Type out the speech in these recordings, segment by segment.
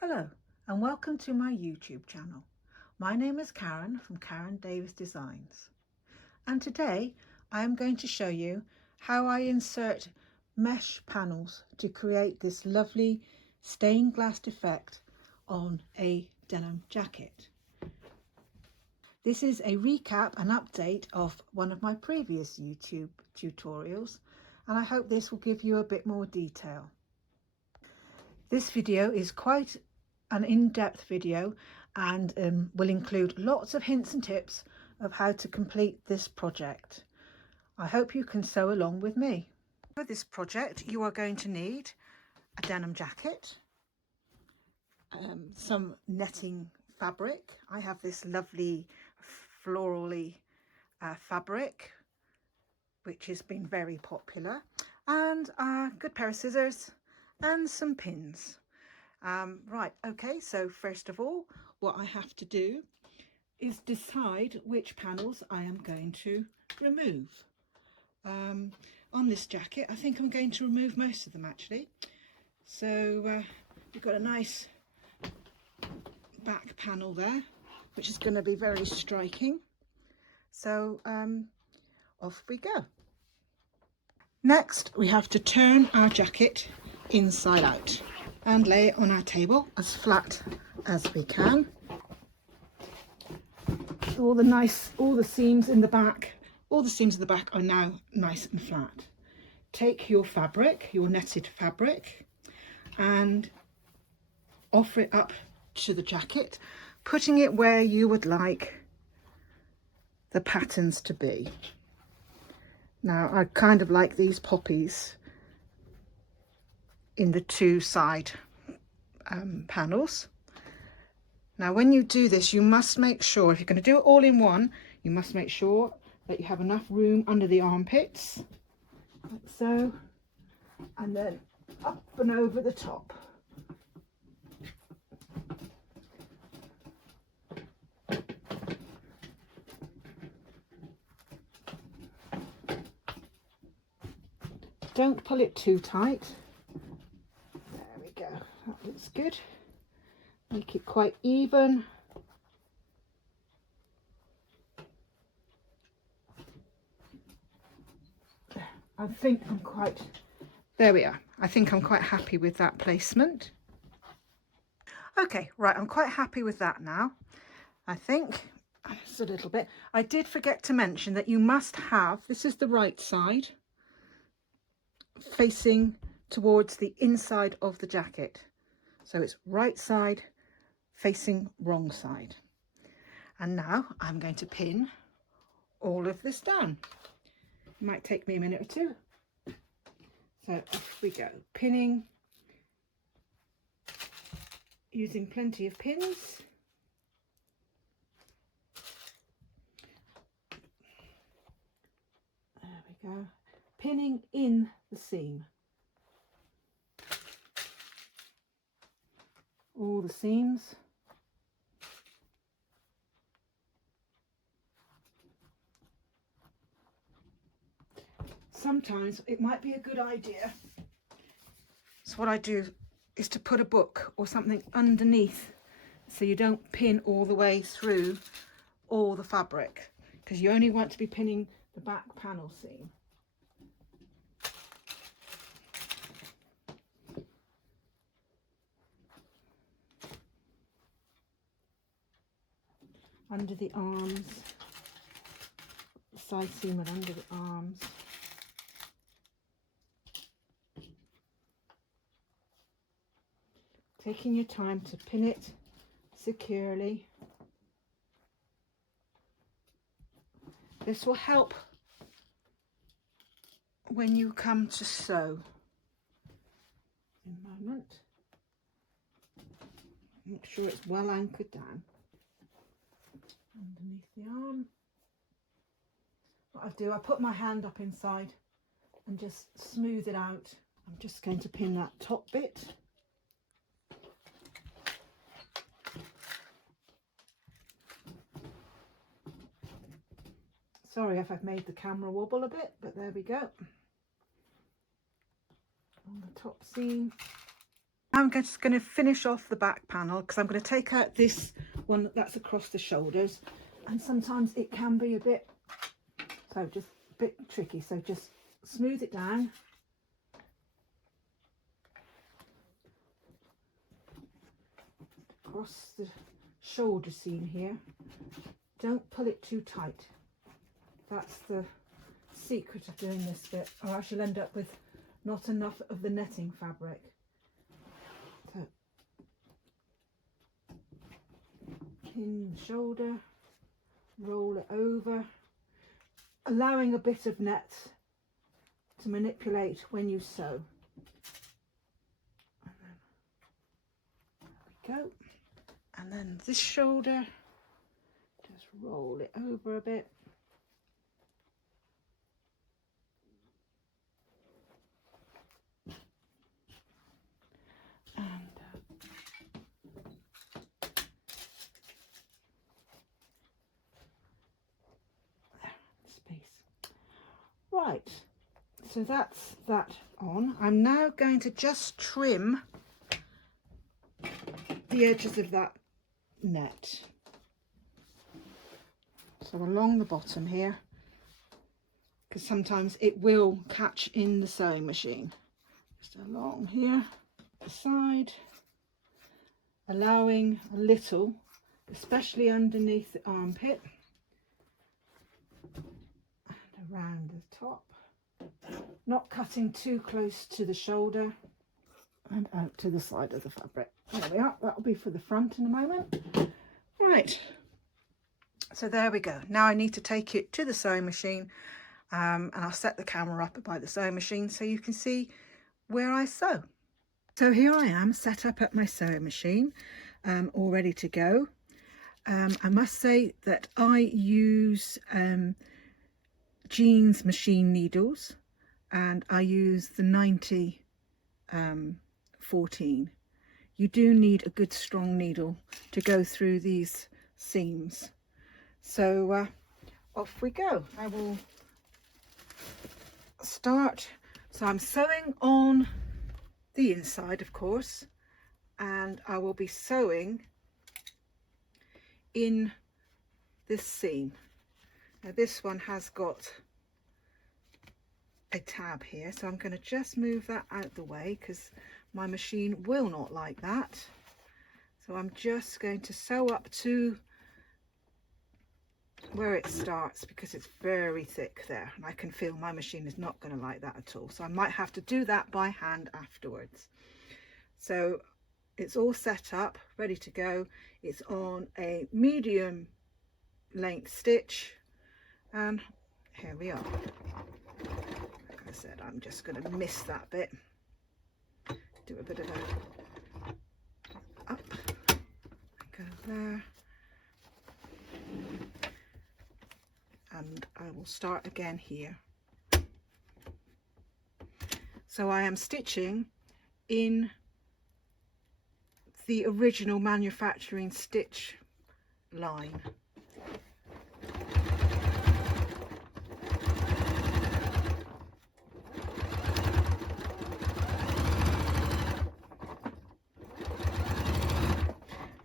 Hello and welcome to my YouTube channel. My name is Karen from Karen Davis Designs, and today I am going to show you how I insert mesh panels to create this lovely stained glass effect on a denim jacket. This is a recap and update of one of my previous YouTube tutorials, and I hope this will give you a bit more detail. This video is quite an in-depth video and will include lots of hints and tips of how to complete this project. I hope you can sew along with me. For this project you are going to need a denim jacket, some netting fabric. I have this lovely florally fabric which has been very popular, and a good pair of scissors and some pins. Right, okay, so first of all what I have to do is decide which panels I am going to remove. On this jacket I think I'm going to remove most of them actually. So you've got a nice back panel there which is going to be very striking, so off we go. Next we have to turn our jacket inside out and lay it on our table as flat as we can. All the seams in the back are now nice and flat. Take your fabric, your netted fabric, and offer it up to the jacket, putting it where you would like the patterns to be. Now I kind of like these poppies in the two side panels. Now when you do this you must make sure, if you're going to do it all in one, you must make sure that you have enough room under the armpits, like so, and then up and over the top. Don't pull it too tight. There we go, that looks good. Make it quite even. I think I'm quite, there we are. I think I'm quite happy with that placement. Okay, right, I'm quite happy with that now. I think it's a little bit. I did forget to mention that you must have, this is the right side, facing towards the inside of the jacket. So it's right side facing wrong side. And now I'm going to pin all of this down. It might take me a minute or two. So off we go, pinning, using plenty of pins. There we go, pinning in the seam. All the seams. Sometimes it might be a good idea, so what I do is to put a book or something underneath so you don't pin all the way through all the fabric, because you only want to be pinning the back panel seam. Under the arms, the side seam and under the arms. Taking your time to pin it securely. This will help when you come to sew. In a moment. Make sure it's well anchored down. Underneath the arm. What I do, I put my hand up inside and just smooth it out. I'm just going to pin that top bit. Sorry if I've made the camera wobble a bit, but there we go. On the top seam. I'm just going to finish off the back panel because I'm going to take out this one that's across the shoulders, and sometimes it can be a bit, so just a bit tricky, so just smooth it down. Across the shoulder seam here. Don't pull it too tight. That's the secret of doing this bit, or I shall end up with not enough of the netting fabric. So, in the shoulder, roll it over, allowing a bit of net to manipulate when you sew. And then, there we go. And then this shoulder, just roll it over a bit. Right, so that's that on. I'm now going to just trim the edges of that net. So along the bottom here, because sometimes it will catch in the sewing machine. Just along here, the side, allowing a little, especially underneath the armpit. Around the top, not cutting too close to the shoulder, and out to the side of the fabric. There we are, that'll be for the front in a moment. Right, so there we go. Now I need to take it to the sewing machine, and I'll set the camera up by the sewing machine so you can see where I sew. So here I am set up at my sewing machine, all ready to go. I must say that I use jeans machine needles, and I use the 90 14. You do need a good strong needle to go through these seams. So off we go. I will start. So I'm sewing on the inside, of course, and I will be sewing in this seam. Now this one has got a tab here, so I'm going to just move that out the way because my machine will not like that. So I'm just going to sew up to where it starts because it's very thick there, and I can feel my machine is not going to like that at all. So I might have to do that by hand afterwards. So it's all set up, ready to go. It's on a medium length stitch. And here we are. Like I said, I'm just going to miss that bit. Do a bit of a up. Go there. And I will start again here. So I am stitching in the original manufacturing stitch line.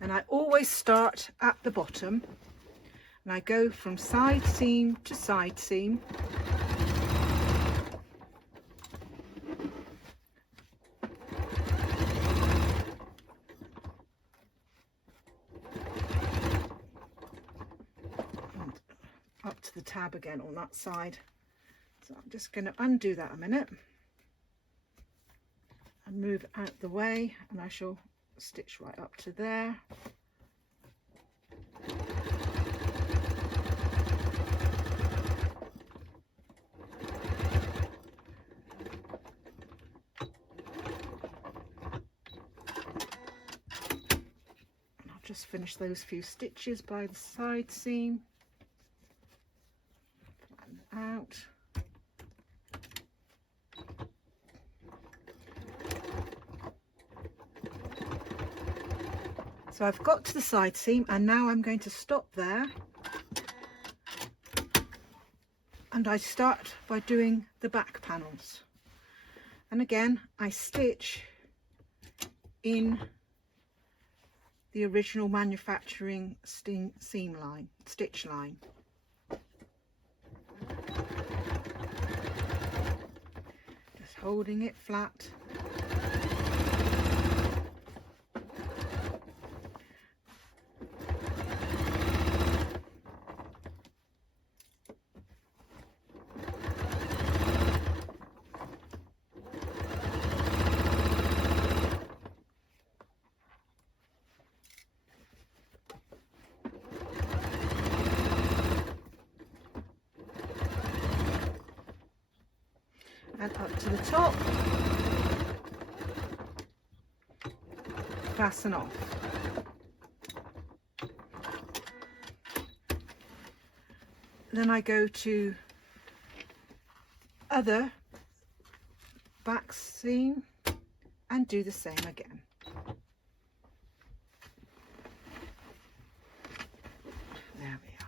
And I always start at the bottom, and I go from side seam to side seam. And up to the tab again on that side. So I'm just going to undo that a minute and move out the way, and I shall stitch right up to there. And I'll just finish those few stitches by the side seam. Flatten out. So I've got to the side seam, and now I'm going to stop there, and I start by doing the back panels. And again, I stitch in the original manufacturing seam line, stitch line. Just holding it flat. And up to the top, fasten off. Then I go to other back seam and do the same again. There we are.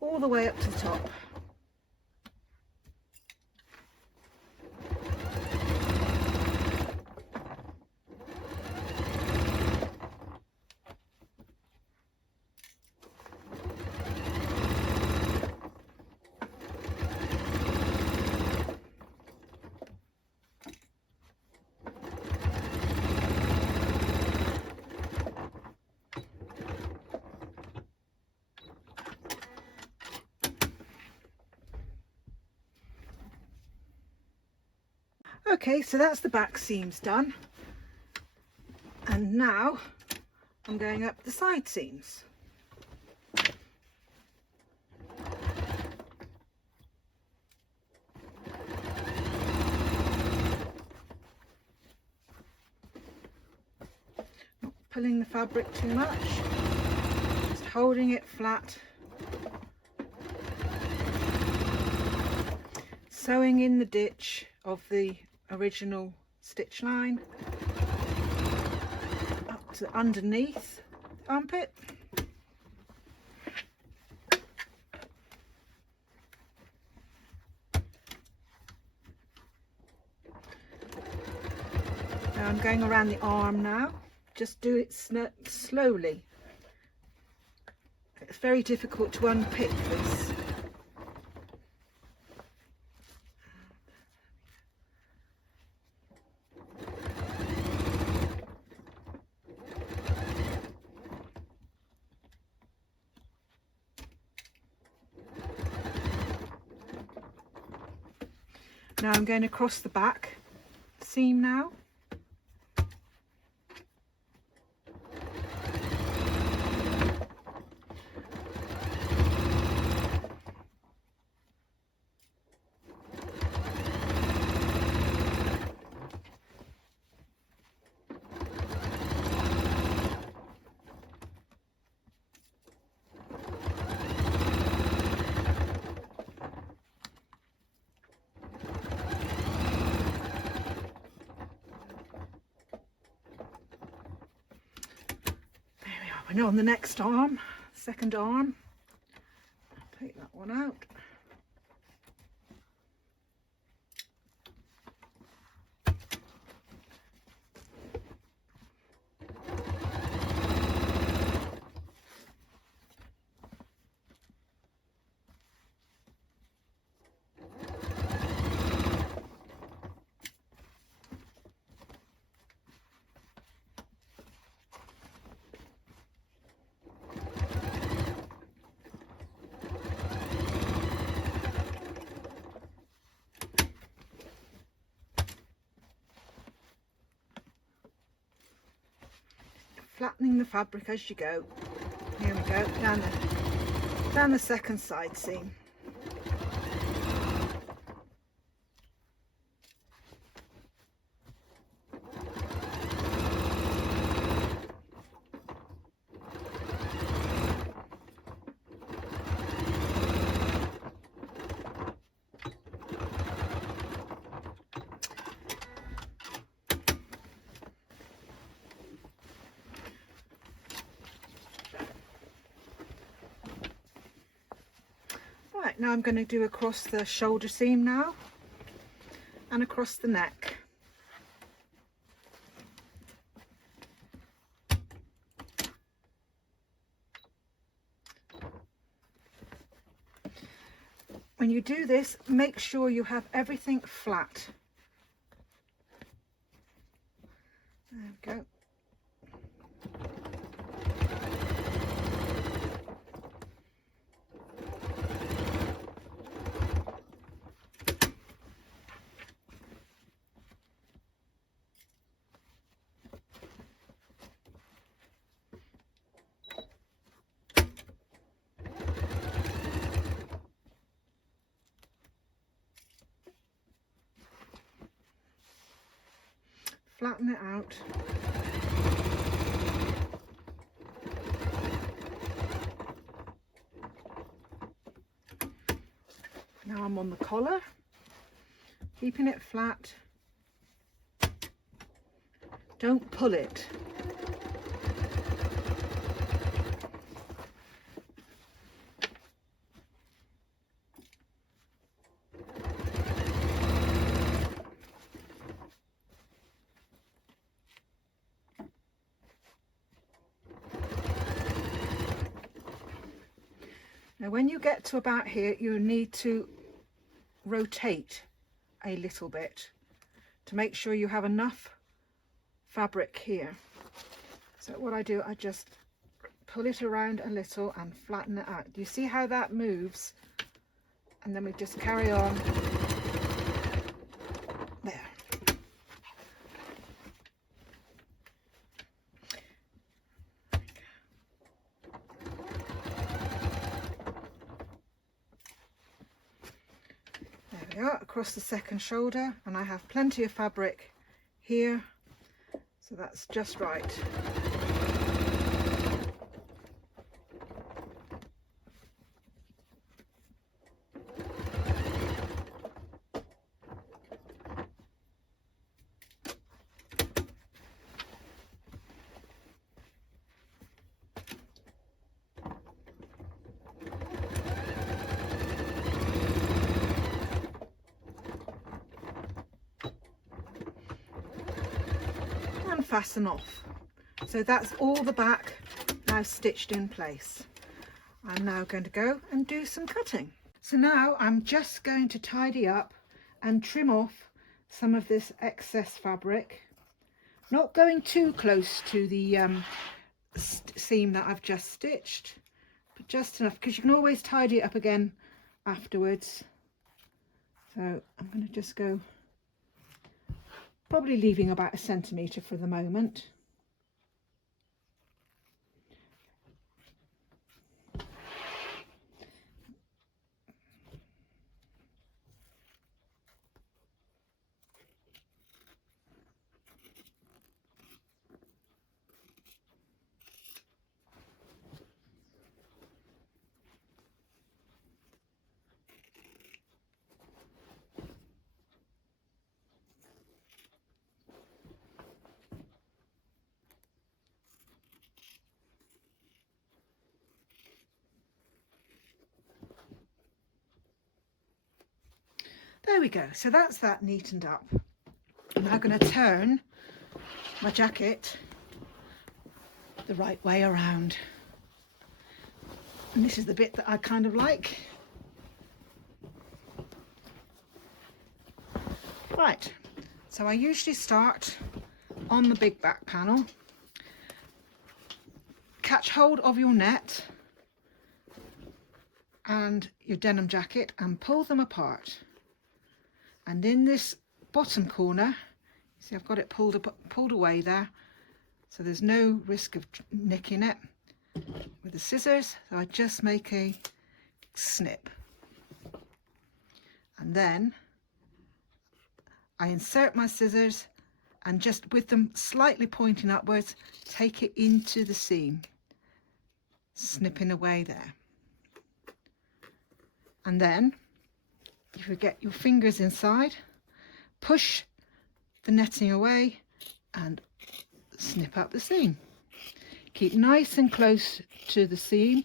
All the way up to the top. Okay, so that's the back seams done, and now I'm going up the side seams. Not pulling the fabric too much, just holding it flat. Sewing in the ditch of the original stitch line up to underneath the armpit. Now I'm going around the arm now. Just do it slowly. It's very difficult to unpick this. Now I'm going across the back seam now. We're now on the next arm, second arm. I'll take that one out. Flattening the fabric as you go. Here we go, down the second side seam. Right, now I'm going to do across the shoulder seam now and across the neck. When you do this, make sure you have everything flat. There we go. Flatten it out. Now I'm on the collar, keeping it flat. Don't pull it. Now when you get to about here, you need to rotate a little bit to make sure you have enough fabric here. So what I do, I just pull it around a little and flatten it out. Do you see how that moves? And then we just carry on. There. There we are, across the second shoulder, and I have plenty of fabric here, so that's just right. Fasten off. So that's all the back now stitched in place. I'm now going to go and do some cutting. So now I'm just going to tidy up and trim off some of this excess fabric, not going too close to the seam that I've just stitched, but just enough, because you can always tidy it up again afterwards. So I'm going to just go, probably leaving about 1 centimetre for the moment. There we go, so that's that neatened up. I'm now going to turn my jacket the right way around. And this is the bit that I kind of like. Right, so I usually start on the big back panel. Catch hold of your net and your denim jacket and pull them apart. And in this bottom corner, see I've got it pulled away there, so there's no risk of nicking it with the scissors. So I just make a snip, and then I insert my scissors and just with them slightly pointing upwards, take it into the seam, snipping away there. And then if you get your fingers inside, push the netting away and snip up the seam. Keep nice and close to the seam.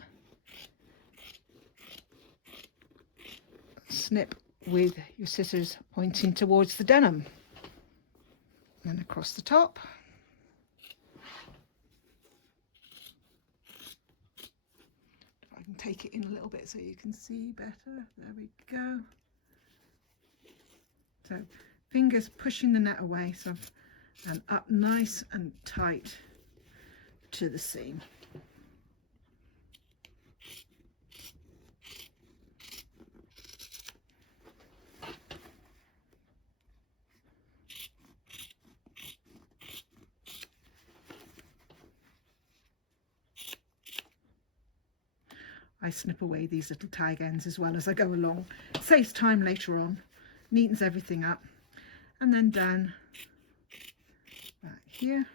snip with your scissors pointing towards the denim. And across the top. I can take it in a little bit so you can see better. There we go. So fingers pushing the net away, so and up nice and tight to the seam. I snip away these little tag ends as well as I go along. Saves time later on, neatens everything up. And then down right here.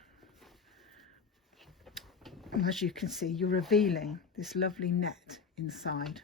And as you can see, you're revealing this lovely net inside.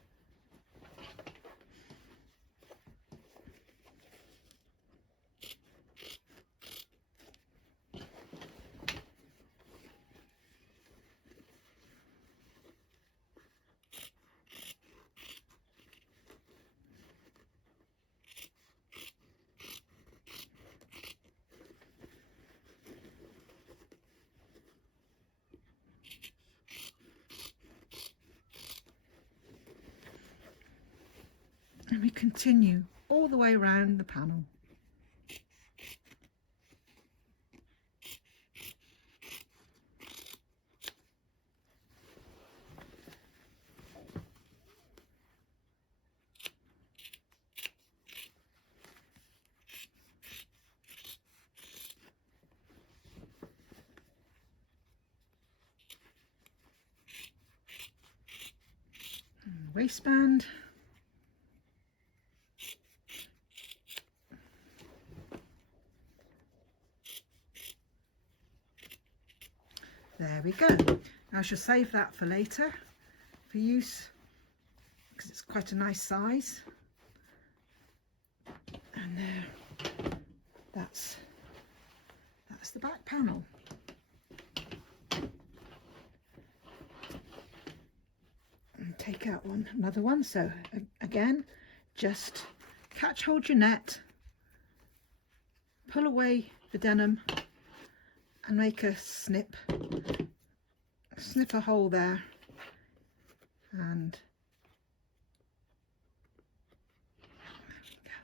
And we continue all the way around the panel. And waistband. There we go. I shall save that for later for use because it's quite a nice size. And there, that's the back panel. And take out another one. So again, just catch hold your net, pull away the denim and make a snip a hole there, and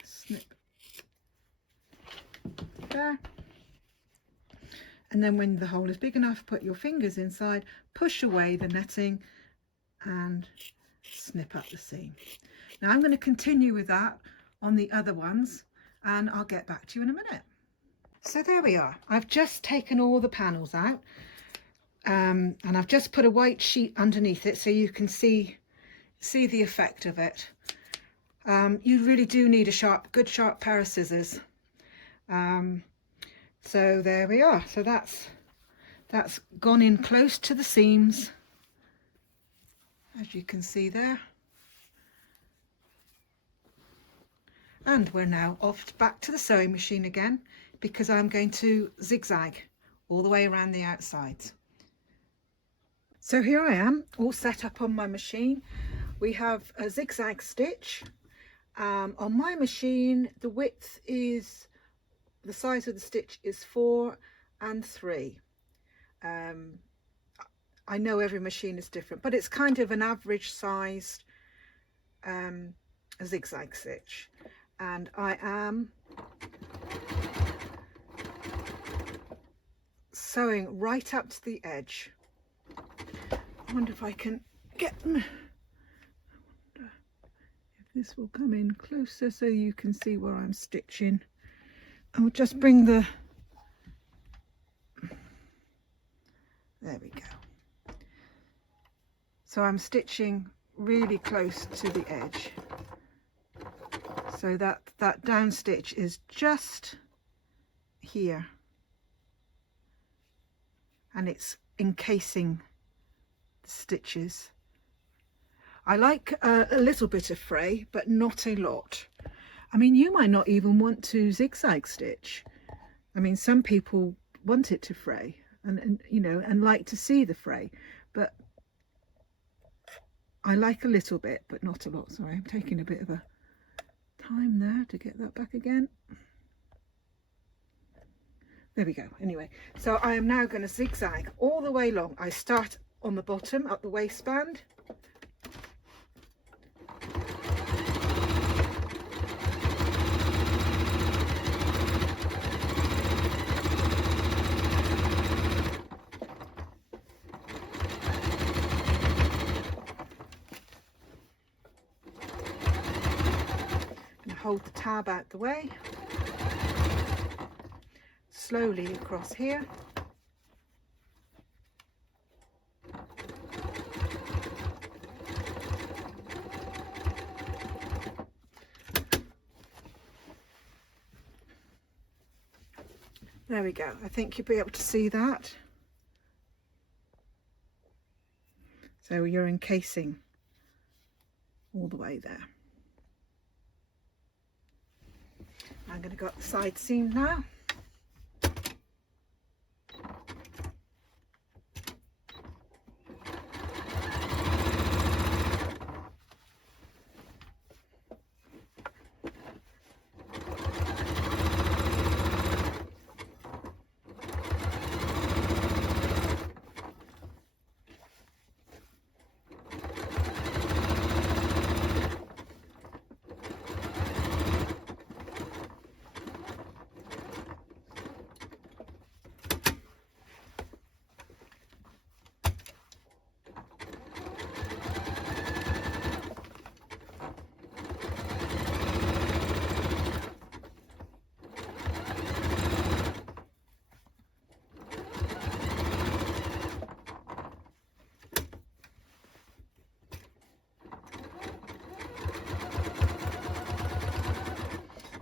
snip there, and then when the hole is big enough, put your fingers inside, push away the netting and snip up the seam. Now I'm going to continue with that on the other ones and I'll get back to you in a minute. So there we are. I've just taken all the panels out and I've just put a white sheet underneath it so you can see the effect of it. You really do need a good sharp pair of scissors. So there we are. So that's gone in close to the seams, as you can see there. And we're now off back to the sewing machine again, because I'm going to zigzag all the way around the outsides. So here I am, all set up on my machine. We have a zigzag stitch. On my machine, the width is, the size of the stitch is 4 and 3. I know every machine is different, but it's kind of an average sized zigzag stitch. And I am sewing right up to the edge. I wonder if I can get them. I wonder if this will come in closer so you can see where I'm stitching. I'll just bring the, there we go. So I'm stitching really close to the edge, so that down stitch is just here and it's encasing the stitches. I like a little bit of fray, but not a lot. I mean, you might not even want to zigzag stitch. I mean, some people want it to fray and you know, and like to see the fray, but I like a little bit, but not a lot. Sorry, I'm taking a bit of a time there to get that back again. There we go. Anyway, so I am now going to zigzag all the way along. I start on the bottom at the waistband. Hold the tab out the way, slowly across here, there we go. I think you'll be able to see that. So you're encasing all the way there. I'm going to go up the side seam now.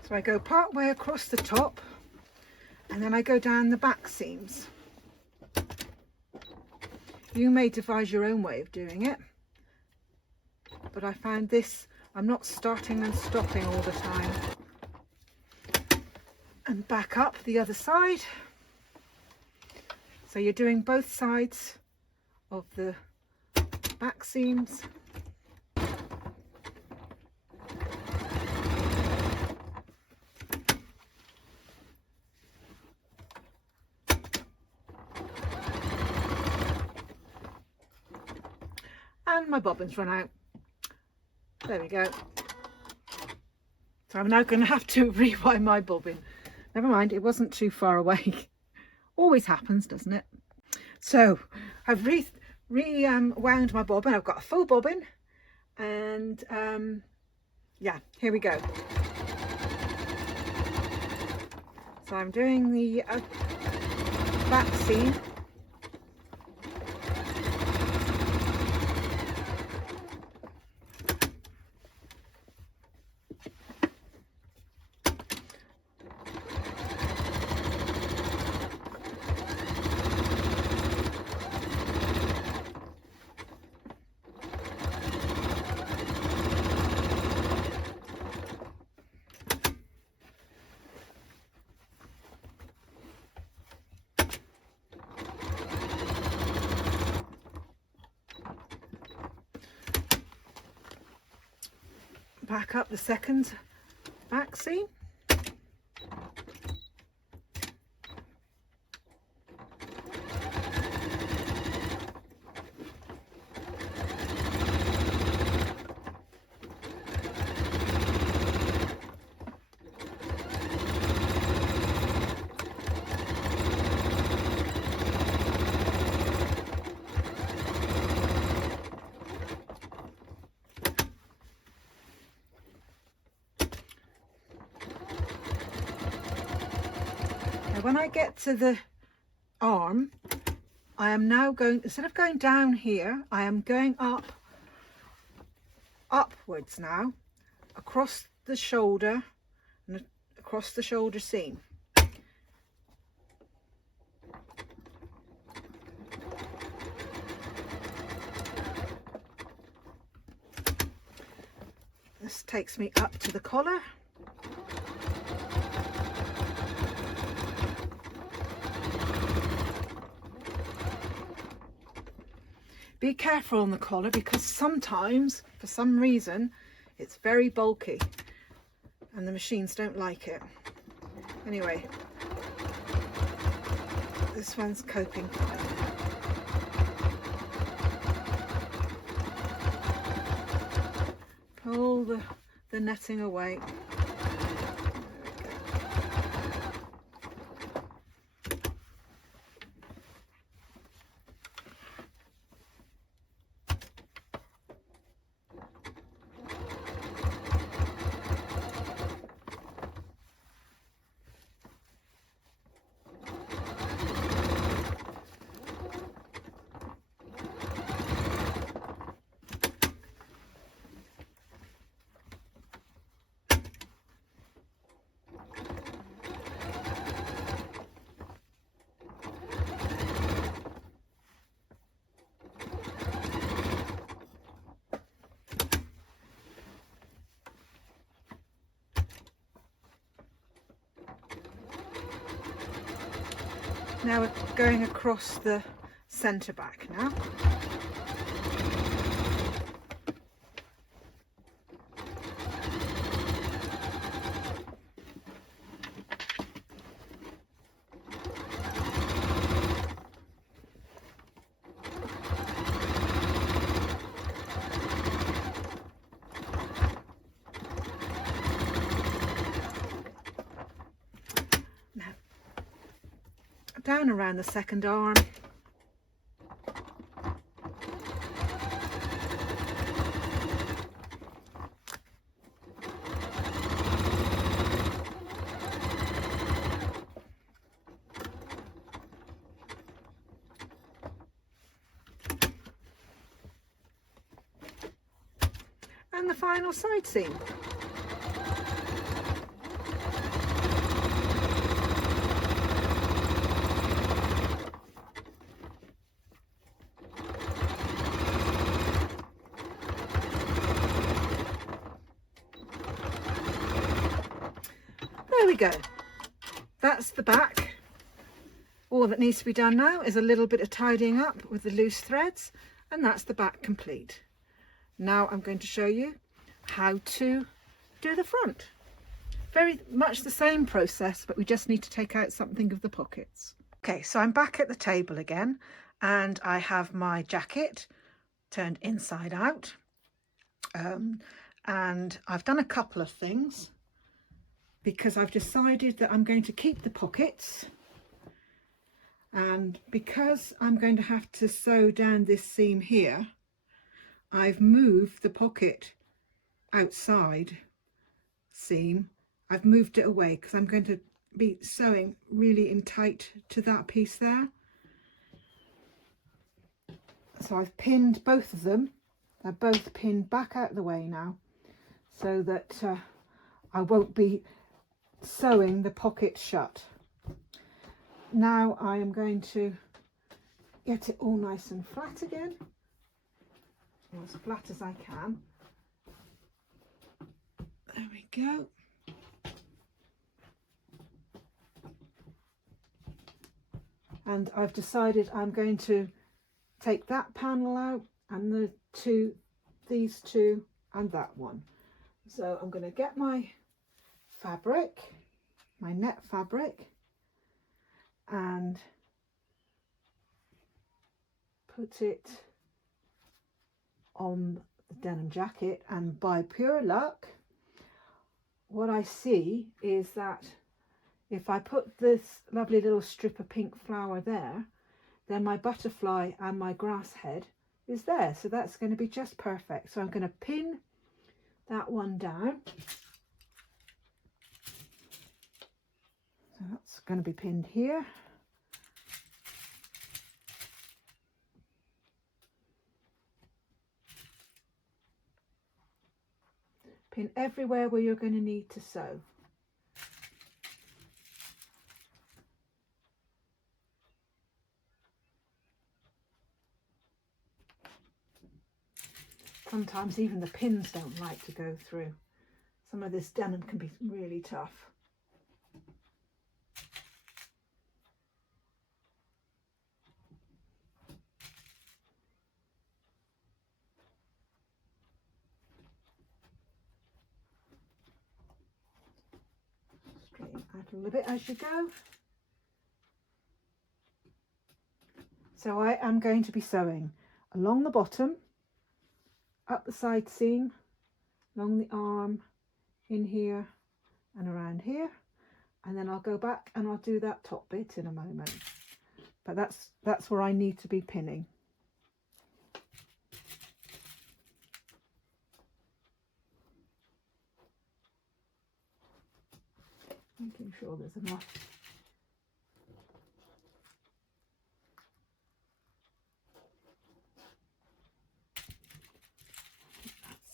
So I go part way across the top and then I go down the back seams. You may devise your own way of doing it, but I found this, I'm not starting and stopping all the time. And back up the other side. So you're doing both sides of the back seams. And my bobbin's run out. There we go. So I'm now going to have to rewind my bobbin. Never mind, it wasn't too far away. Always happens, doesn't it? So I've wound my bobbin. I've got a full bobbin, and yeah, here we go. So I'm doing the back seam. Back up the second back seam. When I get to the arm, I am now going, instead of going down here, I am going upwards now, across the shoulder and across the shoulder seam. This takes me up to the collar. Be careful on the collar because sometimes, for some reason, it's very bulky. and the machines don't like it. Anyway, this one's coping fine. Pull the netting away. Now we're going across the centre back now. Down around the second arm. And the final side seam. There we go. That's the back. All that needs to be done now is a little bit of tidying up with the loose threads, and that's the back complete. Now I'm going to show you how to do the front. Very much the same process, but we just need to take out something of the pockets. Okay, so I'm back at the table again, and I have my jacket turned inside out. And I've done a couple of things, because I've decided that I'm going to keep the pockets, and because I'm going to have to sew down this seam here, I've moved the pocket outside seam. I've moved it away because I'm going to be sewing really in tight to that piece there. So I've pinned both of them. They're both pinned back out of the way now, so that I won't be sewing the pocket shut. Now I am going to get it all nice and flat again, as flat as I can. There we go. And I've decided I'm going to take that panel out, and these two and that one. So I'm going to get my fabric, my net fabric, and put it on the denim jacket, and by pure luck what I see is that if I put this lovely little strip of pink flower there, then my butterfly and my grass head is there, so that's going to be just perfect. So I'm going to pin that one down. So that's going to be pinned here. Pin everywhere where you're going to need to sew. Sometimes even the pins don't like to go through. Some of this denim can be really tough. a little bit as you go. So I am going to be sewing along the bottom, up the side seam, along the arm, in here and around here, and then I'll go back and I'll do that top bit in a moment. But that's where I need to be pinning. Making sure there's enough.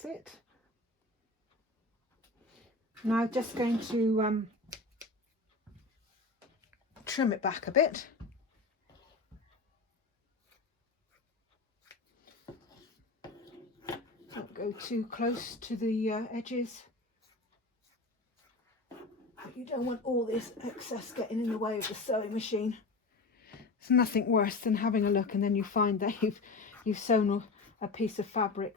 That's it. Now just going to trim it back a bit. Don't go too close to the edges. But you don't want all this excess getting in the way of the sewing machine. It's nothing worse than having a look and then you find that you've sewn a piece of fabric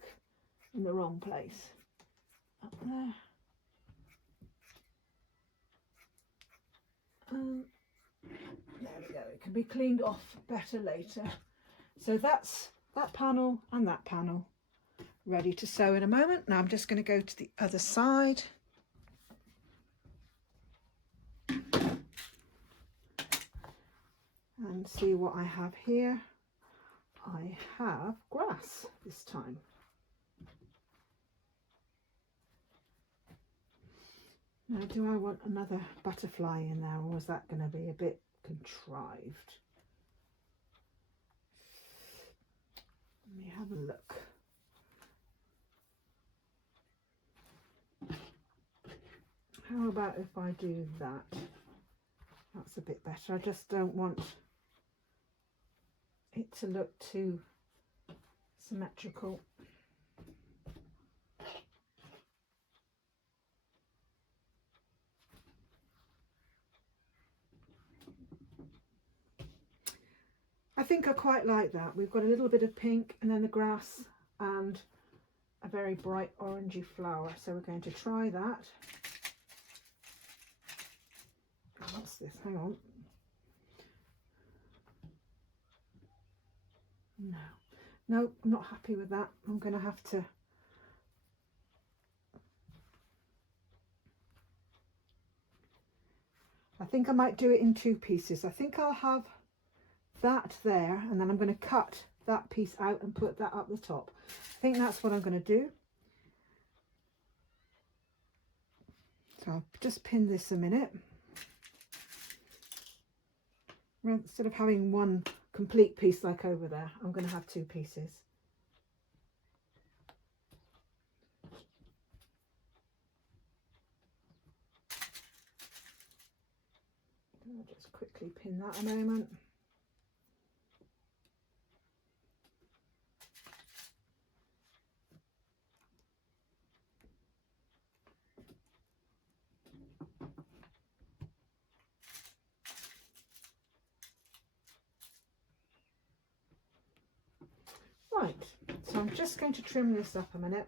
in the wrong place. Up there. There we go, it can be cleaned off better later. So that's that panel and that panel ready to sew in a moment. Now I'm just going to go to the other side. And see what I have here. I have grass this time. Now, do I want another butterfly in there, or is that going to be a bit contrived? Let me have a look. How about if I do that? That's a bit better. I just don't want it to look too symmetrical. I think I quite like that. We've got a little bit of pink and then the grass and a very bright orangey flower. So we're going to try that. What's this? Hang on. No, I'm not happy with that. I'm going to have to I think I might do it in two pieces. I think I'll have that there and then I'm going to cut that piece out and put that up the top. I think that's what I'm going to do. So I'll just pin this a minute. Instead of having one complete piece like over there, I'm going to have two pieces. I'll just quickly pin that a moment. Right, so I'm just going to trim this up a minute.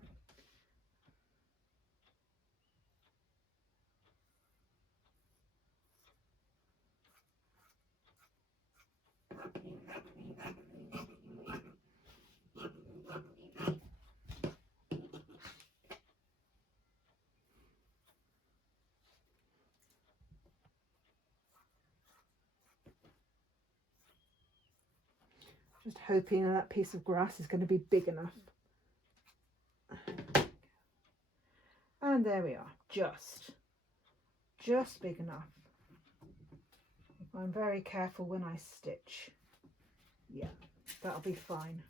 Just hoping that piece of grass is going to be big enough. And there we are, just big enough. If I'm very careful when I stitch, yeah, that'll be fine.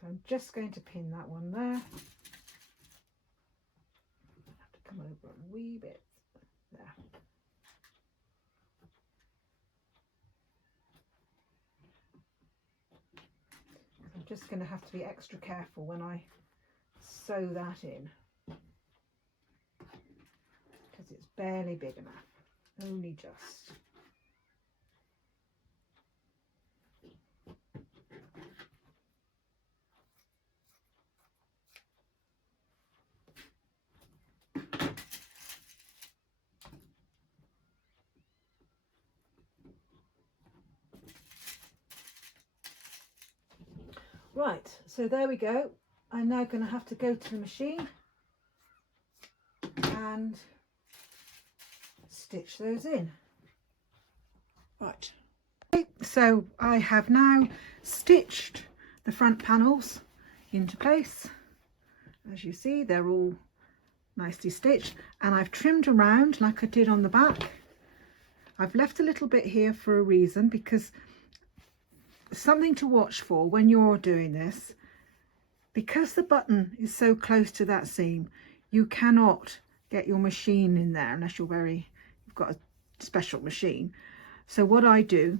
So I'm just going to pin that one there. I have to come over a wee bit there. I'm just going to have to be extra careful when I sew that in because it's barely big enough, only just. Right, so there we go. I'm now going to have to go to the machine and stitch those in. Right, so I have now stitched the front panels into place. As you see, they're all nicely stitched, and I've trimmed around like I did on the back. I've left a little bit here for a reason, because something to watch for when you're doing this, because the button is so close to that seam, you cannot get your machine in there unless you've got a special machine. So what I do,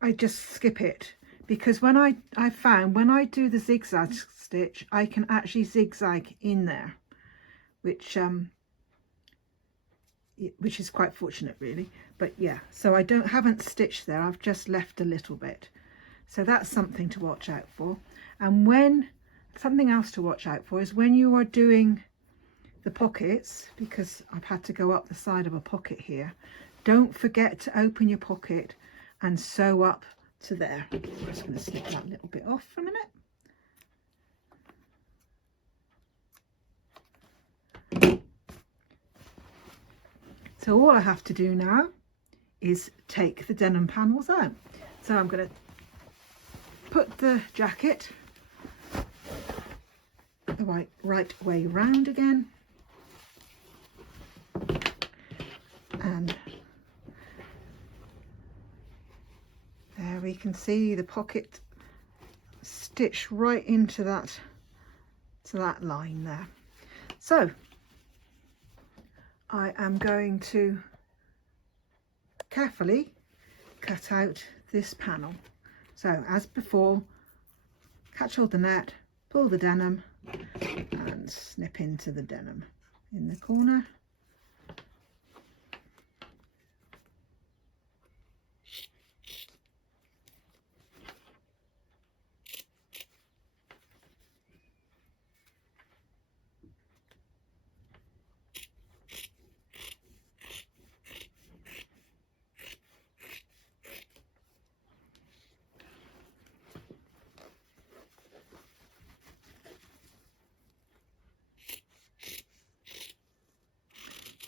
I just skip it, because when I found when I do the zigzag stitch, I can actually zigzag in there, which is quite fortunate really. But yeah, so I haven't stitched there, I've just left a little bit. So that's something to watch out for. And something else to watch out for is when you are doing the pockets, because I've had to go up the side of a pocket here, don't forget to open your pocket and sew up to there. I'm just going to snip that little bit off for a minute. So all I have to do now is take the denim panels out. So I'm going to put the jacket the right way round again, and there we can see the pocket stitched right into that line there. So I am going to carefully cut out this panel. So as before, catch hold the net, pull the denim and snip into the denim in the corner.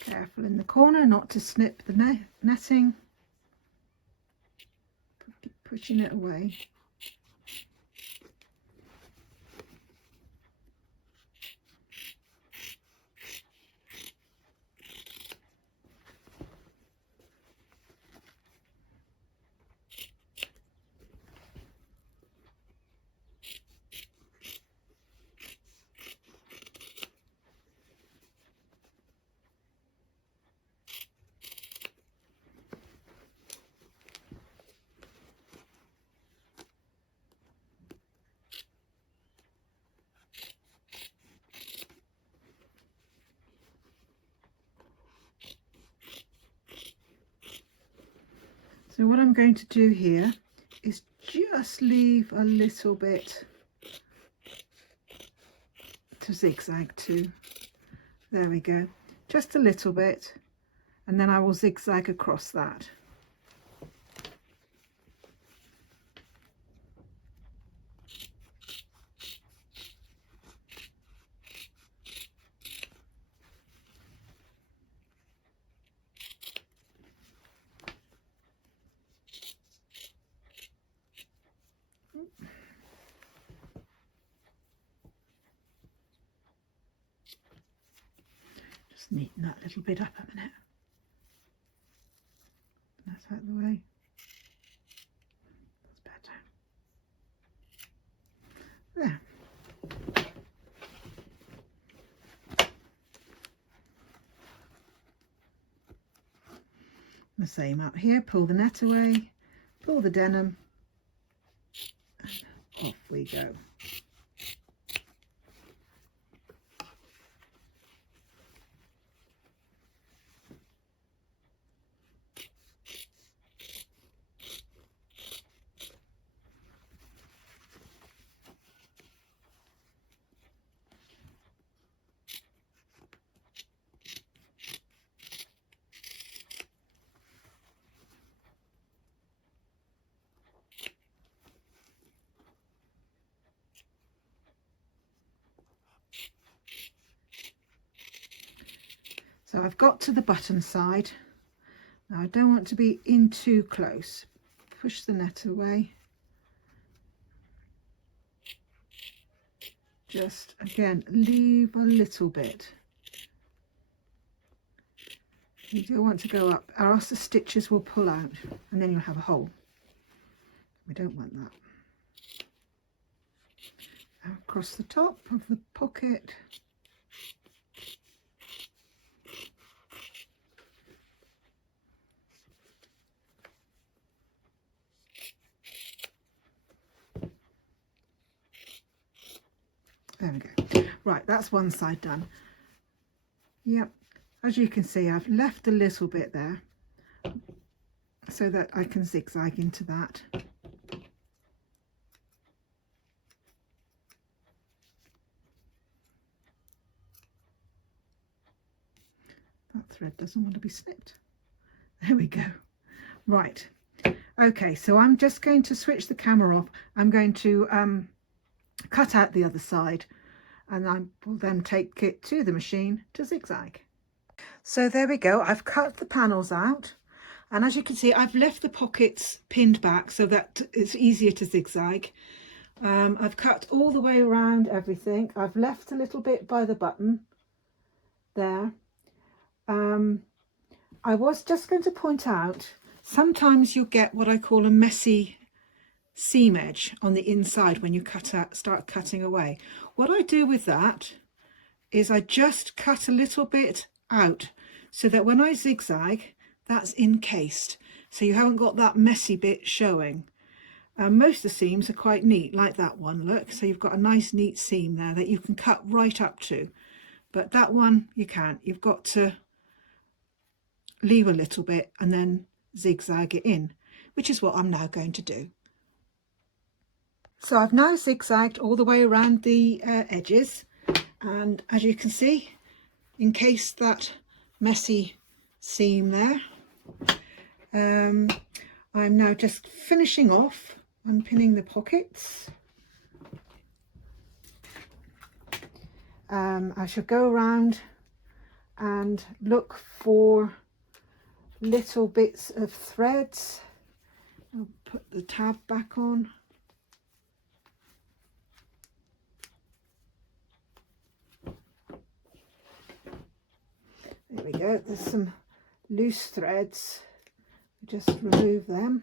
Careful in the corner not to snip the netting. Keep pushing it away. So what I'm going to do here is just leave a little bit to zigzag to. There we go, just a little bit, and then I will zigzag across that. Just neaten that little bit up a minute. That's out of the way. That's better. There. The same up here, pull the net away, pull the denim, and off we go. So I've got to the button side. Now I don't want to be in too close. Push the net away. Just again, leave a little bit. You don't want to go up, or else the stitches will pull out and then you'll have a hole. We don't want that. Across the top of the pocket. There we go. Right, that's one side done. Yep, as you can see, I've left a little bit there so that I can zigzag into that. That thread doesn't want to be snipped. There we go. Right. Okay, so I'm just going to switch the camera off. I'm going to cut out the other side, and I will then take it to the machine to zigzag. So there we go. I've cut the panels out, and as you can see, I've left the pockets pinned back so that it's easier to zigzag. I've cut all the way around everything. I've left a little bit by the button there. I was just going to point out, sometimes you'll get what I call a messy seam edge on the inside when you start cutting away. What I do with that is I just cut a little bit out so that when I zigzag, that's encased, so you haven't got that messy bit showing. Most of the seams are quite neat, like that one, look, so you've got a nice neat seam there that you can cut right up to, but that one you can't. You've got to leave a little bit and then zigzag it in, which is what I'm now going to do. So I've now zigzagged all the way around the edges, and as you can see, encased that messy seam there. I'm now just finishing off unpinning the pockets. I shall go around and look for little bits of threads. I'll put the tab back on. There we go, there's some loose threads, just remove them.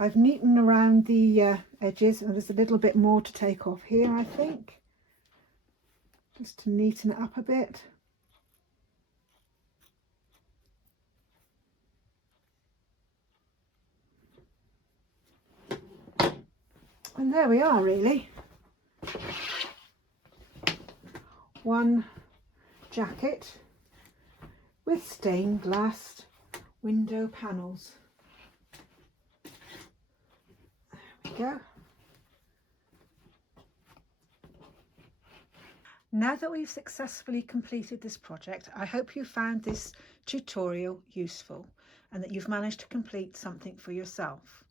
I've neatened around the edges, and there's a little bit more to take off here, I think, just to neaten it up a bit. And there we are, really. One jacket with stained glass window panels. There we go. Now that we've successfully completed this project, I hope you found this tutorial useful and that you've managed to complete something for yourself.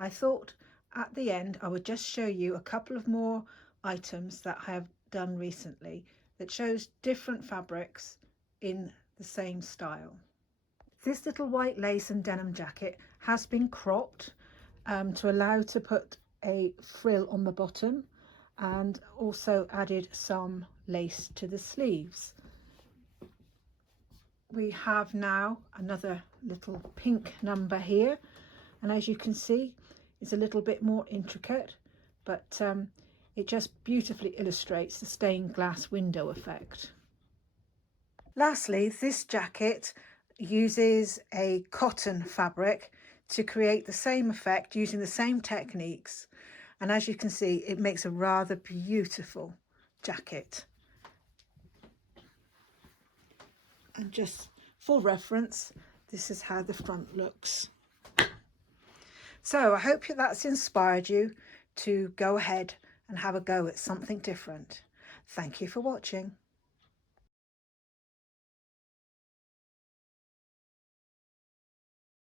I thought at the end I would just show you a couple of more items that I have done recently that shows different fabrics in the same style. This little white lace and denim jacket has been cropped to allow to put a frill on the bottom, and also added some lace to the sleeves. We have now another little pink number here, and as you can see, it's a little bit more intricate, but it just beautifully illustrates the stained glass window effect. Lastly, this jacket uses a cotton fabric to create the same effect using the same techniques, and as you can see, it makes a rather beautiful jacket. And just for reference, this is how the front looks. So I hope that's inspired you to go ahead and have a go at something different. Thank you for watching.